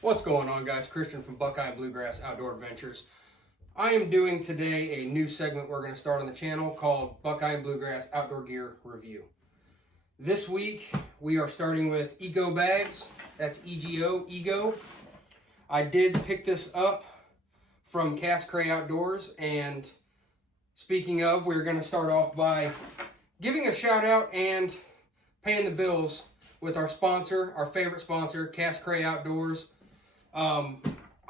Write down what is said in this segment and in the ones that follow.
What's going on, guys? Christian from Buckeye Bluegrass Outdoor Adventures. I am doing today a new segment we're going to start on the channel called Buckeye Bluegrass Outdoor Gear Review. This week we are starting with Ego bags. That's EGO, Ego. I did pick this up from Cass Cray Outdoors, and speaking of, we're going to start off by giving a shout out and paying the bills with our sponsor, our favorite sponsor, Cass Cray Outdoors.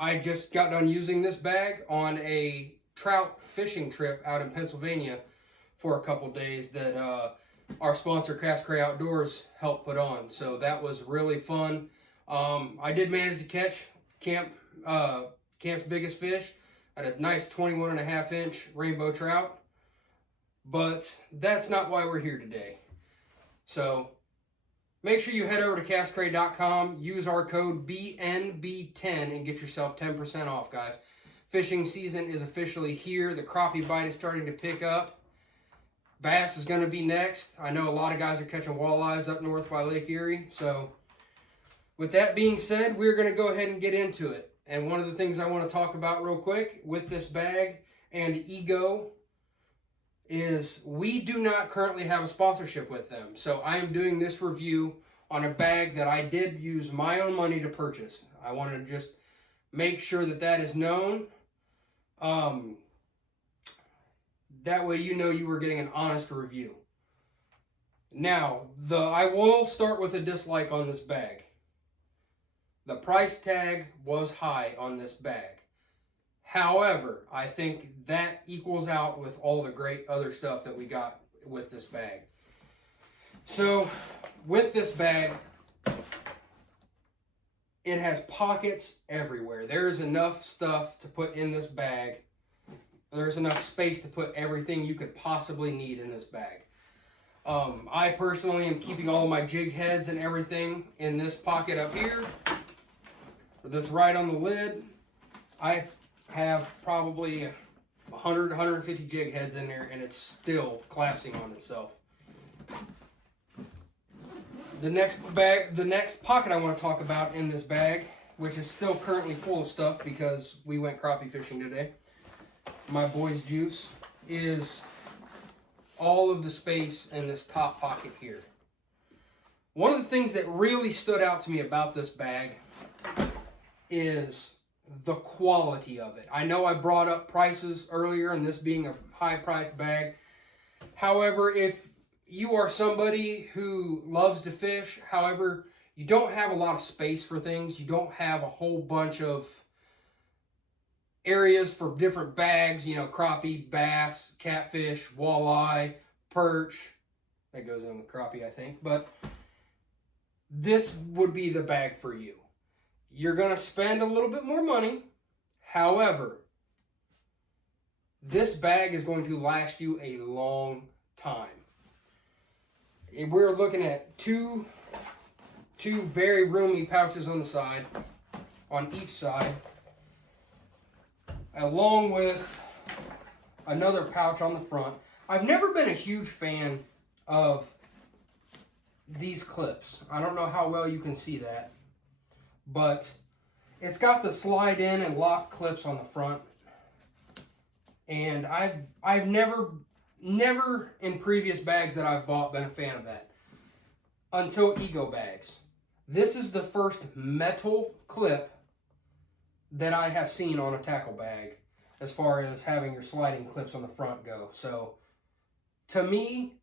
I just got done using this bag on a trout fishing trip out in Pennsylvania for a couple days that our sponsor, Cass Cray Outdoors, helped put on. So that was really fun. I did manage to catch camp's biggest fish at a nice 21.5-inch rainbow trout. But that's not why we're here today. So make sure you head over to CassCray.com, use our code BNB10 and get yourself 10% off, guys. Fishing season is officially here. The crappie bite is starting to pick up. Bass is going to be next. I know a lot of guys are catching walleyes up north by Lake Erie. So with that being said, we're going to go ahead and get into it. And one of the things I want to talk about real quick with this bag and Ego is we do not currently have a sponsorship with them. So I am doing this review on a bag that I did use my own money to purchase. I want to just make sure that that is known. That way you know you were getting an honest review. Now, I will start with a dislike on this bag. The price tag was high on this bag. However, I think that equals out with all the great other stuff that we got with this bag. So, with this bag, it has pockets everywhere. There's enough stuff to put in this bag. There's enough space to put everything you could possibly need in this bag. I personally am keeping all of my jig heads and everything in this pocket up here. That's right on the lid. I have probably 100, 150 jig heads in there, and it's still collapsing on itself. The next pocket I want to talk about in this bag, which is still currently full of stuff because we went crappie fishing today, my boy's juice, is all of the space in this top pocket here. One of the things that really stood out to me about this bag is the quality of it. I know I brought up prices earlier and this being a high-priced bag. However, if you are somebody who loves to fish, however, you don't have a lot of space for things, you don't have a whole bunch of areas for different bags, you know, crappie, bass, catfish, walleye, perch. That goes in with crappie, I think. But this would be the bag for you. You're going to spend a little bit more money. However, this bag is going to last you a long time. We're looking at two very roomy pouches on the side, on each side, along with another pouch on the front. I've never been a huge fan of these clips. I don't know how well you can see that, but it's got the slide in and lock clips on the front. And I've never in previous bags that I've bought been a fan of that. Until Ego bags. This is the first metal clip that I have seen on a tackle bag as far as having your sliding clips on the front go. So to me,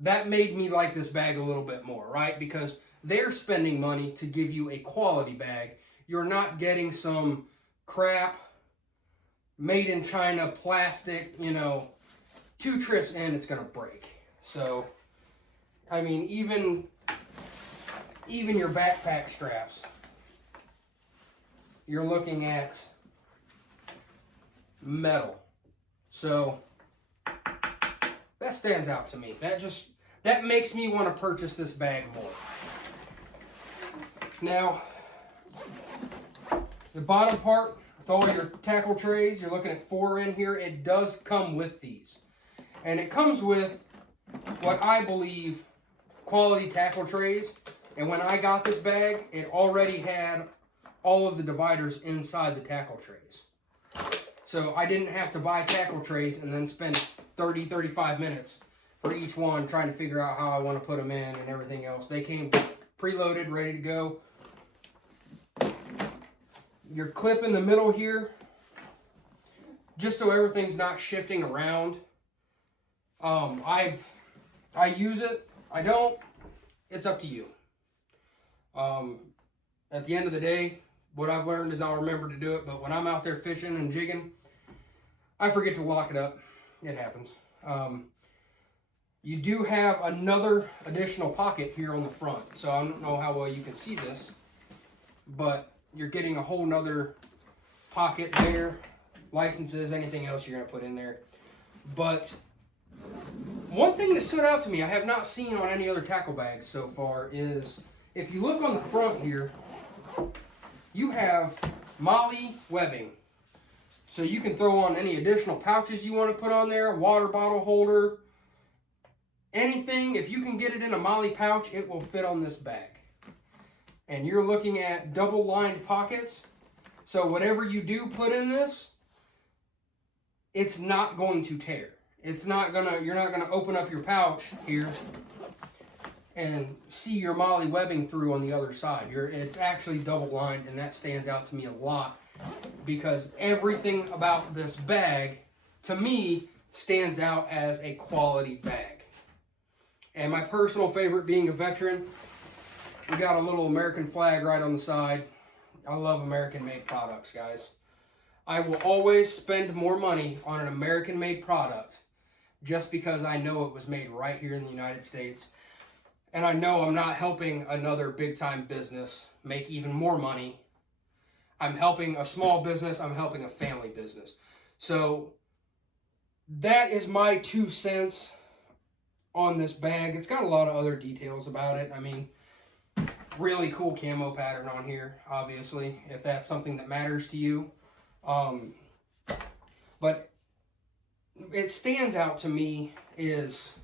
that made me like this bag a little bit more, right? Because they're spending money to give you a quality bag. You're not getting some crap made in China plastic, you know, 2 trips and it's gonna break. So, I mean, even your backpack straps, you're looking at metal. So that stands out to me. That makes me want to purchase this bag more. Now, the bottom part with all your tackle trays, you're looking at 4 in here. It does come with these. And it comes with what I believe quality tackle trays And when I got this bag, it already had all of the dividers inside the tackle trays. So I didn't have to buy tackle trays and then spend 30, 35 minutes for each one trying to figure out how I want to put them in and everything else. They came preloaded, ready to go. Your clip in the middle here, just so everything's not shifting around. I use it. I don't. It's up to you. At the end of the day, what I've learned is I'll remember to do it, but when I'm out there fishing and jigging, I forget to lock it up. It happens. You do have another additional pocket here on the front, so I don't know how well you can see this, but you're getting a whole nother pocket there, licenses, anything else you're going to put in there. But one thing that stood out to me, I have not seen on any other tackle bags so far, is if you look on the front here, you have MOLLE webbing. So you can throw on any additional pouches you want to put on there, water bottle holder, anything. If you can get it in a MOLLE pouch, it will fit on this bag. And you're looking at double lined pockets. So whatever you do put in this, it's not going to tear. You're not gonna open up your pouch here and see your MOLLE webbing through on the other side. It's actually double lined, and that stands out to me a lot because everything about this bag, to me, stands out as a quality bag. And my personal favorite, being a veteran, we got a little American flag right on the side. I love American-made products, guys. I will always spend more money on an American-made product just because I know it was made right here in the United States. And I know I'm not helping another big-time business make even more money. I'm helping a small business. I'm helping a family business. So that is my 2 cents on this bag. It's got a lot of other details about it. I mean, really cool camo pattern on here, obviously, if that's something that matters to you. But it stands out to me is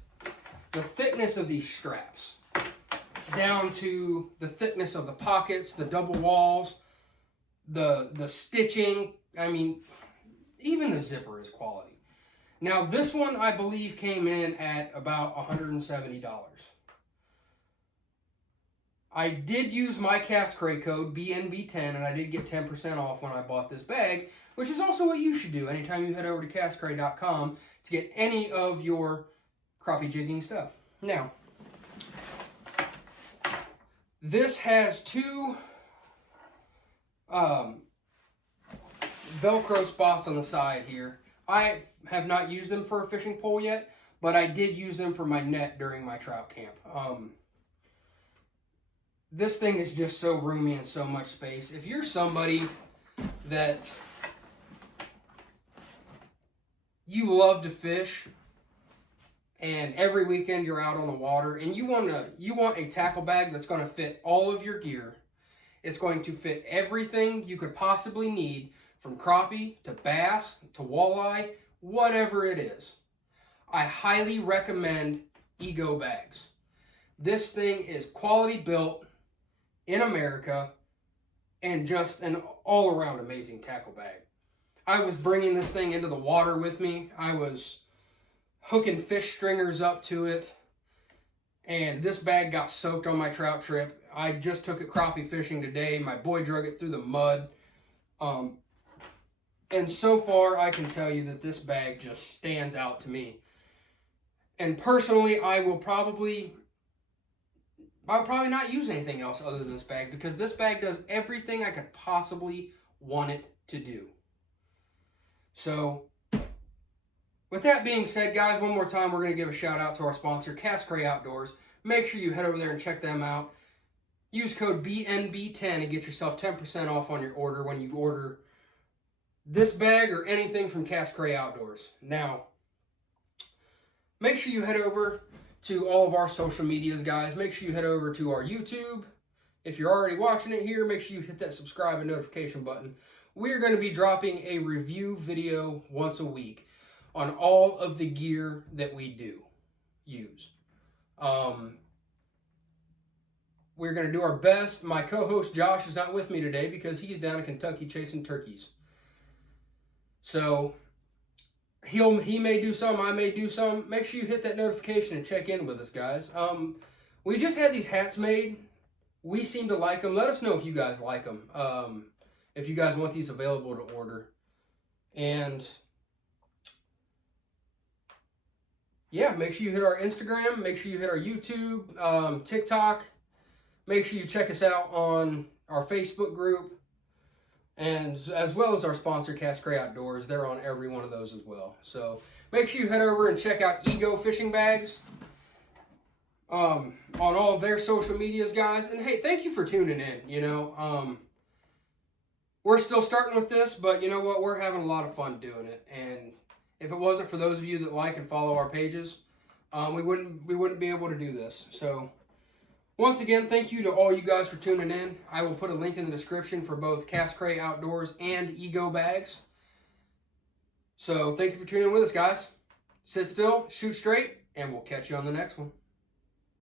the thickness of these straps, down to the thickness of the pockets, the double walls, the stitching. I mean, even the zipper is quality. Now, this one, I believe, came in at about $170. I did use my Cascray code, BNB10, and I did get 10% off when I bought this bag, which is also what you should do anytime you head over to Cascray.com to get any of your crappie jigging stuff. Now, this has two Velcro spots on the side here. I have not used them for a fishing pole yet, but I did use them for my net during my trout camp. This thing is just so roomy and so much space. If you're somebody that you love to fish and every weekend you're out on the water and you want a tackle bag that's going to fit all of your gear, it's going to fit everything you could possibly need, from crappie to bass to walleye, whatever it is, I highly recommend Ego bags. This thing is quality built in America and just an all-around amazing tackle bag. I was bringing this thing into the water with me. I was hooking fish stringers up to it, and this bag got soaked on my trout trip. I just took it crappie fishing today. My boy drug it through the mud. And so far, I can tell you that this bag just stands out to me. And personally, I'll probably not use anything else other than this bag, because this bag does everything I could possibly want it to do. So, with that being said, guys, one more time, we're going to give a shout out to our sponsor, Cascray Outdoors. Make sure you head over there and check them out. Use code BNB10 and get yourself 10% off on your order when you order this bag or anything from Cascray Outdoors. Now, make sure you head over to all of our social medias, guys. Make sure you head over to our YouTube. If you're already watching it here, make sure you hit that subscribe and notification button. We're going to be dropping a review video once a week on all of the gear that we do use. we're going to do our best. My co-host Josh is not with me today because he's down in Kentucky chasing turkeys. So he may do some, I may do some. Make sure you hit that notification and check in with us, guys. We just had these hats made. We seem to like them. Let us know if you guys like them. If you guys want these available to order. And yeah, make sure you hit our Instagram. Make sure you hit our YouTube, TikTok. Make sure you check us out on our Facebook group. And as well as our sponsor, Cass Cray Outdoors. They're on every one of those as well. So make sure you head over and check out Ego Fishing Bags on all of their social medias, guys. And hey, thank you for tuning in. We're still starting with this, but you know what? We're having a lot of fun doing it. And if it wasn't for those of you that like and follow our pages, we wouldn't be able to do this. So once again, thank you to all you guys for tuning in. I will put a link in the description for both Cass Cray Outdoors and Ego Bags. So thank you for tuning in with us, guys. Sit still, shoot straight, and we'll catch you on the next one.